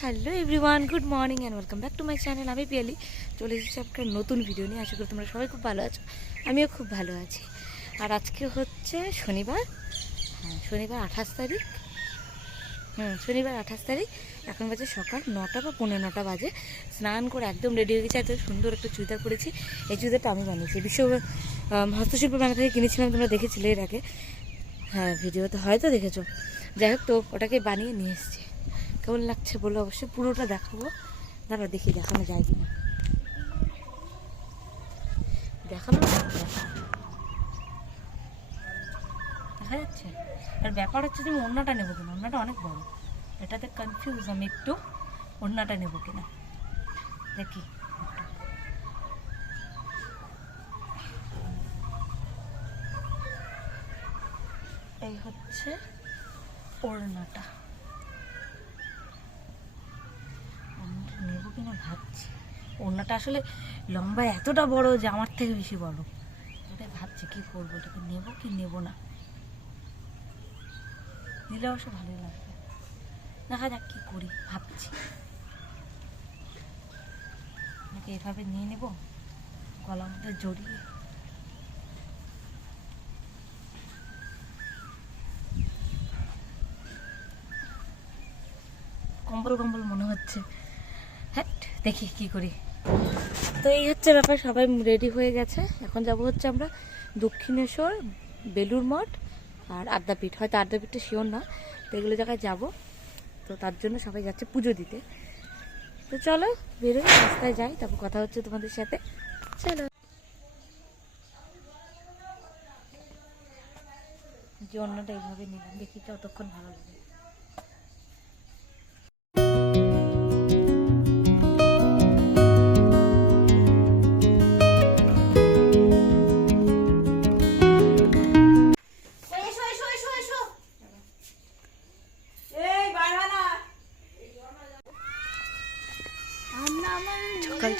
Hello everyone, good morning and welcome back to my channel আমি পিয়ালি, চলে এসেছি একটা নতুন ভিডিও নিয়ে। আশা করি তোমরা সবাই খুব ভালো আছো। আমিও খুব ভালো আছি। আর আজকে হচ্ছে শনিবার। হ্যাঁ শনিবার আঠাশ তারিখ। হুম, শনিবার আঠাশ তারিখ। এখন বাজে সকাল নটা বা পৌনে নটা বাজে। স্নান করে একদম রেডি হয়ে গেছি। এত সুন্দর একটা চুড়িদার করেছি এই চুড়িদারটা আমি বানিয়েছি। বিশ্ব হস্তশিল্প মেলা থেকে কিনেছিলাম, তোমরা দেখেছিলে এর আগে। হ্যাঁ ভিডিওতে হয়তো দেখেছ। যাই হোক, তো ওটাকে বানিয়ে নিয়ে এসেছি। কেমন লাগছে বলে? অবশ্যই পুরোটা দেখাবো। দাঁড়া দেখি দেখানো যায় দেখানো না? দেখা যাচ্ছে? আর ব্যাপার হচ্ছে যে আমি অন্যটা নেব কিনা? অন্যটা অনেক বড়। এটাতে কনফিউজ আমি একটু। অন্যটা নেব কিনা? দেখি। এই হচ্ছে ওড়নাটা ওড়নাটা নেব কিনা ভাবছি? ওড়নাটা আসলে লম্বা এতটা বড় যে আমার থেকে বেশি বড়। ওটাই ভাবছি, কি করব? ওটাকে নেব কি নেব না? নিলে অবশ্য ভালোই লাগবে। দেখা যাক কি করি, ভাবছি। নাকি এভাবে নিয়ে নেব, গলার মধ্যে জড়িয়ে। কম্বল কম্বল মনে হচ্ছে। দেখি কি করি। তো এই হচ্ছে ব্যাপার, সবাই রেডি হয়ে গেছে। এখন যাব হচ্ছে আমরা দক্ষিণেশ্বর বেলুর মঠ আর আদ্যাপীঠ। হয়তো আদ্যাপীঠটা শিওর না, তো এগুলো জায়গায় যাব। তো তার জন্য সবাই যাচ্ছে পুজো দিতে। তো চলো, বেরোই, রাস্তায় যাই, তারপর কথা হচ্ছে তোমাদের সাথে। চলো। যে অন্যটা এইভাবে নিলাম, দেখি কতক্ষণ ভালো লাগে।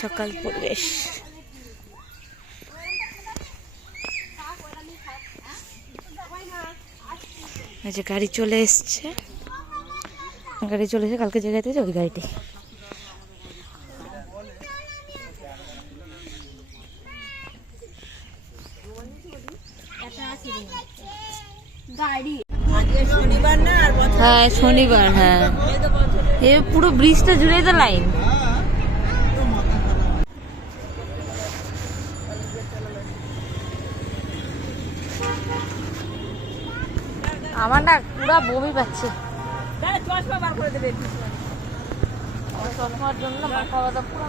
সকাল পরিবেশ। যে গাড়ি চলে এসছে। গাড়ি চলে এসে কালকে যে গাড়িতে ওই গাড়িটি হ্যাঁ শনিবার হ্যাঁ। এ পুরো ব্রিজটা জুড়েই তো লাইন। আমার না পুরো বমি পাচ্ছে। দাঁড়া চশমা বার করে দেবে। চশমার জন্য মাথা ব্যথা পুরো।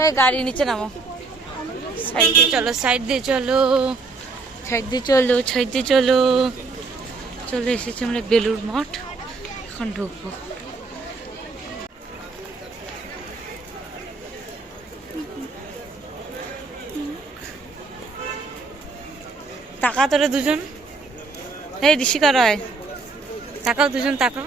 এই গাড়ি নিচে নামো। সাইড দিয়ে চলো, সাইড দিয়ে চলো, সাইড দিয়ে চলো, সাইড দিয়ে চলো। চলে এসেছি আমরা বেলুর মঠ, এখন ঢুকবো। তাকা তোরে দুজন। এই ঋষিকা রয়, তাকাও দুজন, তাকাও।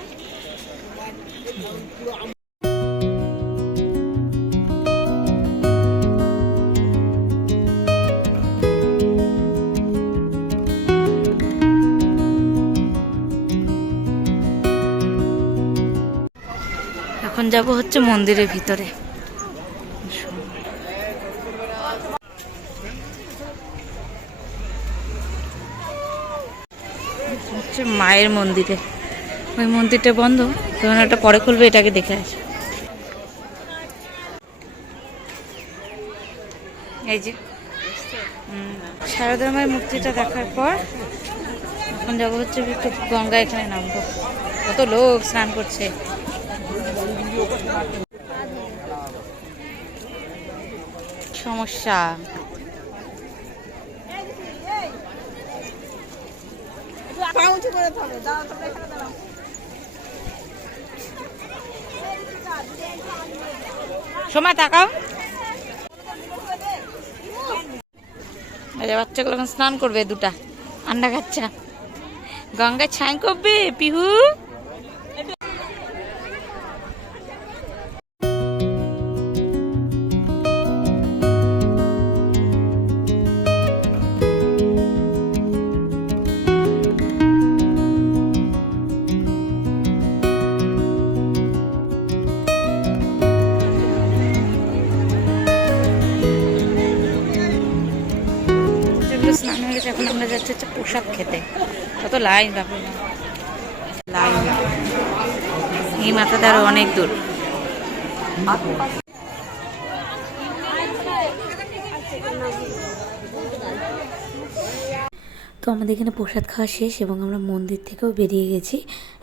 এখন যাব হচ্ছে মন্দিরের ভিতরে। হচ্ছে মায়ের মন্দিরে। ওই মন্দিরটা বন্ধ তখন একটা পরে খুলবে এটাকে দেখে আসে এই যে সারদা মায়ের মূর্তিটা দেখার পর এখন যাব হচ্ছে গঙ্গা এখানে নামবো। কত লোক স্নান করছে। সমস্যা। সময় তাকাও। বাচ্চাগুলো এখন স্নান করবে দুটা। আন্ডা খাচ্ছা গঙ্গা ছাই করবে পিহু। স্নান এখন আমরা যাচ্ছি হচ্ছে পোশাক খেতে। কত লাইন বাপু। লাইন। এই আরও অনেক দূর। তো আমাদের এখানে প্রসাদ খাওয়া শেষ এবং আমরা মন্দির থেকেও বেরিয়ে গেছি।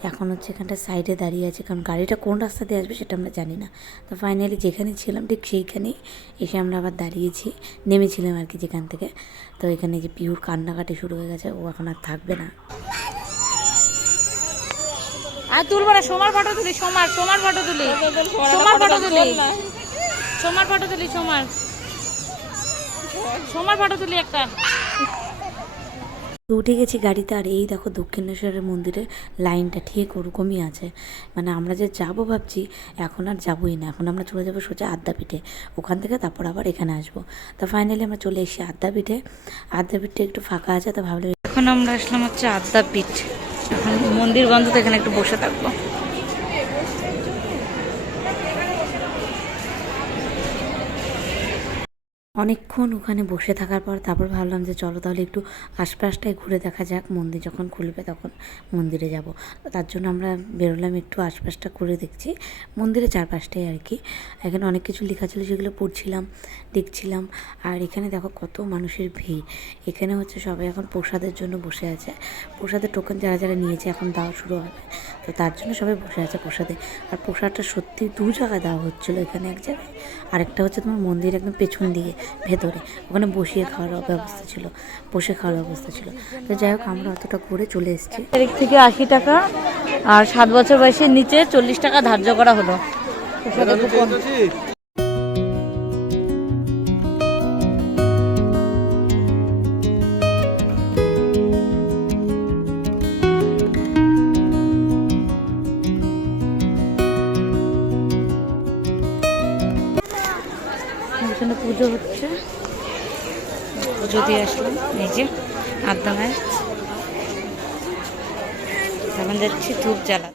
এখন হচ্ছে এখানটা সাইডে দাঁড়িয়ে আছে, কারণ গাড়িটা কোন রাস্তা দিয়ে আসবে সেটা আমরা জানি না। তো ফাইনালি যেখানে ছিলাম ঠিক সেইখানেই এসে আমরা আবার দাঁড়িয়েছি, নেমেছিলাম আর কি যেখান থেকে। তো এখানে যে পিউর কান্নাকাটি শুরু হয়ে গেছে, ও এখন আর থাকবে না। আর সোমার ফটো তুলি একটা। তো উঠে গেছি গাড়িতে আর এই দেখো দক্ষিণেশ্বরের মন্দিরে লাইনটা ঠিক ওরকমই আছে। মানে আমরা যে যাব ভাবছি, এখন আর যাবোই না। এখন আমরা চলে যাব সোজা আদ্যাপীঠে। ওখান থেকে তারপর আবার এখানে আসব। তা ফাইনালি আমরা চলে এসেছি আদ্যাপীঠে। আদ্যাপীঠটা একটু ফাঁকা আছে, তো ভাবলাম এখন আমরা আসলাম হচ্ছে আদ্যাপীঠ। এখন মন্দির বন্ধ, তো এখানে একটু বসে থাকব। অনেকক্ষণ ওখানে বসে থাকার পর তারপর ভাবলাম যে চলো তাহলে একটু আশপাশটায় ঘুরে দেখা যাক, মন্দির যখন খুলবে তখন মন্দিরে যাব। তার জন্য আমরা বেরোলাম একটু আশপাশটা ঘুরে দেখছি, মন্দিরের চারপাশটাই আর কি। এখানে অনেক কিছু লেখা ছিল সেগুলো পড়ছিলাম, দেখছিলাম। আর এখানে দেখো কত মানুষের ভিড়। এখানে হচ্ছে সবাই এখন প্রসাদের জন্য বসে আছে। প্রসাদের টোকেন যারা যারা নিয়েছে এখন দেওয়া শুরু হবে। তো তার জন্য সবাই বসে আছে প্রসাদে। আর প্রসাদটা সত্যি দু জায়গায় দেওয়া হচ্ছিল এখানে এক জায়গায়। আরেকটা হচ্ছে তোমার মন্দির একদম পেছন দিকে। ভেতরে। ওখানে বসিয়ে খাওয়ার ব্যবস্থা ছিল বসে খাওয়ার ব্যবস্থা ছিল। তো যাই হোক আমরা অতটা করে চলে এসেছি। তারিখ থেকে আশি টাকা আর সাত বছর বয়সের নিচে চল্লিশ টাকা ধার্য করা হলো। এখানে পুজো হচ্ছে। পুজো দিয়ে আসলাম। এই যে এখন যাচ্ছি ধূপ জ্বালা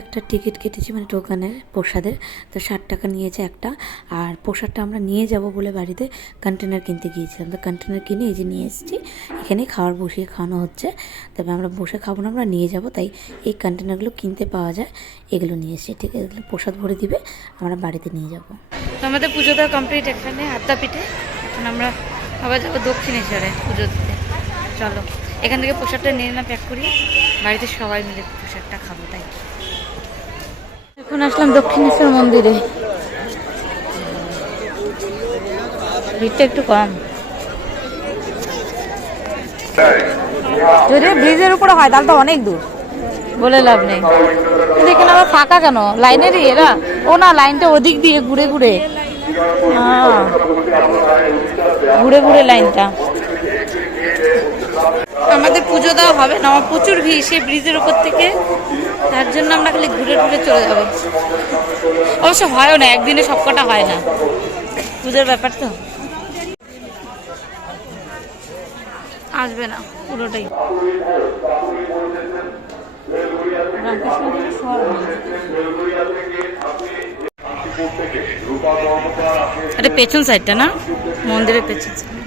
একটা টিকিট কেটেছি মানে টোকানের প্রসাদের। তো ষাট টাকা নিয়েছে একটা। আর প্রসাদটা আমরা নিয়ে যাব বলে বাড়িতে কন্টেনার কিনতে গিয়েছিলাম। তো কন্টেনার কিনে এই যে নিয়ে এসেছি, এখানেই খাবার বসিয়ে খাওয়ানো হচ্ছে। তবে আমরা বসে খাব না, আমরা নিয়ে যাব। তাই এই কন্টেনারগুলো কিনতে পাওয়া যায়, এগুলো নিয়ে এসেছি। ঠিক আছে, এগুলো প্রসাদ ভরে দিবে, আমরা বাড়িতে নিয়ে যাব। আমাদের পুজো দেওয়া কমপ্লিট এখানে পিঠে। এখন আমরা আবার যাব দক্ষিণেশ্বরে পুজো দিতে। চলো, এখান থেকে প্রসাদটা নিয়ে না প্যাক করি বাড়িতে সবাই মিলে প্রসাদটা খাব, তাই। এখন আসলাম দক্ষিণেশ্বর মন্দিরে। ভিড়টা একটু কম। যদি ব্রিজের উপরে হয়, তাহলে তো অনেক দূর। বলে লাভ নেই। কিন্তু এখানে আবার ফাঁকা কেন? লাইনেরই এরা? ও না, লাইনটা ওদিক দিয়ে ঘুরে ঘুরে। ঘুরে ঘুরে লাইনটা। আমাদের পুজো দেওয়া হবে না আমার প্রচুর ভিড় সেই ব্রিজের উপর থেকে। তার জন্য আমরা খালি ঘুরে ঘুরে চলে যাব। অবশ্য হয়ও না একদিনে সবকটা হয় না। পুজোর ব্যাপার তো। আসবে না পুরোটাই। এটা পেছন সাইডটা না? মন্দিরের পেছন সাইড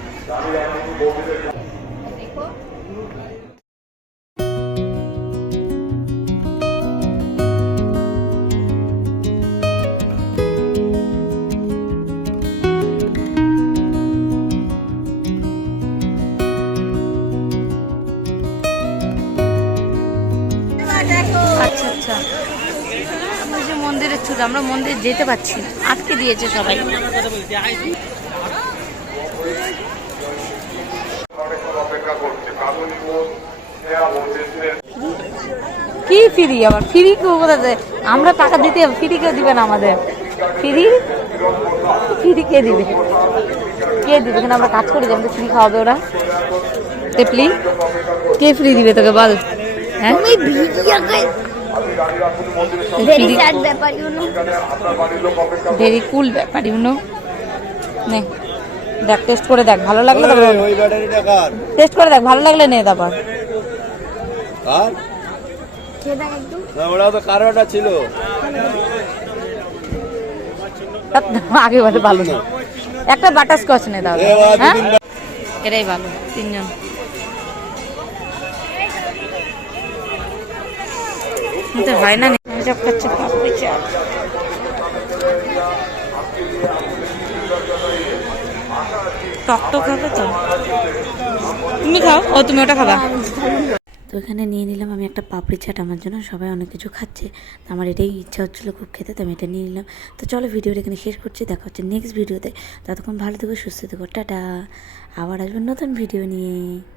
শুধু আমরা মন্দির যেতে পারছি আটকে দিয়েছে সবাই। কি ফ্রি? আবার ফ্রি কেউ কোথাতে আমরা টাকা দিতে, ফ্রি কেউ দিবে না আমাদের। ফ্রি? ফ্রি কে দিবে? কে দিবে? এখানে আমরা কাজ করি যেমন ফ্রি খাওয়াবে ওরা। টেপলি কে ফ্রি দিবে তোকে বল? হ্যাঁ? স্যাড ব্যাপার ইউ নো ভেরি কুল ব্যাপার ইউ নো নে দেখ টেস্ট করে দেখ ভালো লাগলে তারপর ওই ব্যাটারিটা কার? টেস্ট করে দেখ ভালো লাগলে নে তারপর। কার? না ওরা তো কারোটা ছিল? আগে বলে ভালো না। একটা বাটার স্কচ নে তাহলে। হ্যাঁ? ভালো তিনজন। তো হয় না সব খাচ্ছে পাপড়ি চাট টক টক হবে তো? তুমি খাও? ও, তুমি ওটা খাবা। তো এখানে নিয়ে নিলাম আমি একটা পাপড়ি চাট, আমার জন্য সবাই অনেক কিছু খাচ্ছে। তো আমার এটাই ইচ্ছা হচ্ছিল খুব খেতে, তো আমি এটা নিয়ে নিলাম। তো চলো ভিডিওটা এখানে শেষ করছি, দেখা হচ্ছে নেক্সট ভিডিওতে ততক্ষণ ভালো থেকো, সুস্থ থেকো, টাটা। আবার আসবেন নতুন ভিডিও নিয়ে।